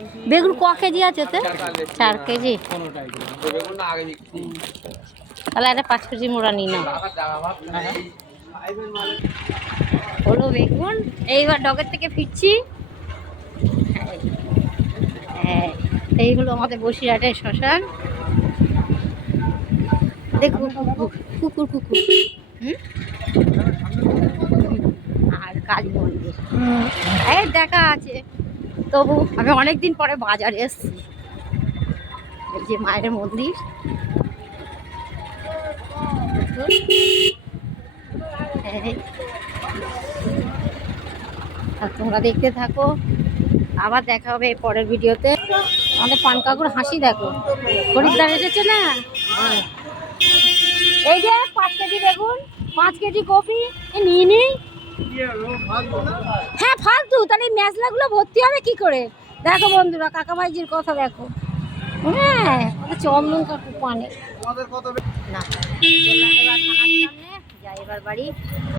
বেগুন ক কেজি আছে ওতে? 4 কেজি। তাহলে একটা 5 কেজি মোড়া নিই না। হলো বেগুন। এইবার ডগের থেকে ফিরছি। হ্যাঁ, এই হলো আমাদের বসিরহাটের শ্মশান। দেখুন কুকুর কুকুর আর কালী মন্দির এই দেখা আছে। তবু আমি অনেকদিন পরে বাজারে এসেছি। এই যে মায়ের মন্দির, আর তোমরা দেখতে থাকো। আবার দেখা হবে পরের ভিডিওতে। আমাদের পান কাকুর হাসি দেখো, খরিদ্দার এসেছে না। এই যে 5 কেজি বেগুন, 5 কেজি কপি নিয়ে নিই। হ্যাঁ ফালতু, তাহলে মেজলাগুলো ভর্তি হবে কি করে? দেখো বন্ধুরা, কাকাবাইজির কথা দেখো। হ্যাঁ, চন্দন কাকু পানে না। চললাম এবার থানার সামনে, যাই এবার বাড়ি।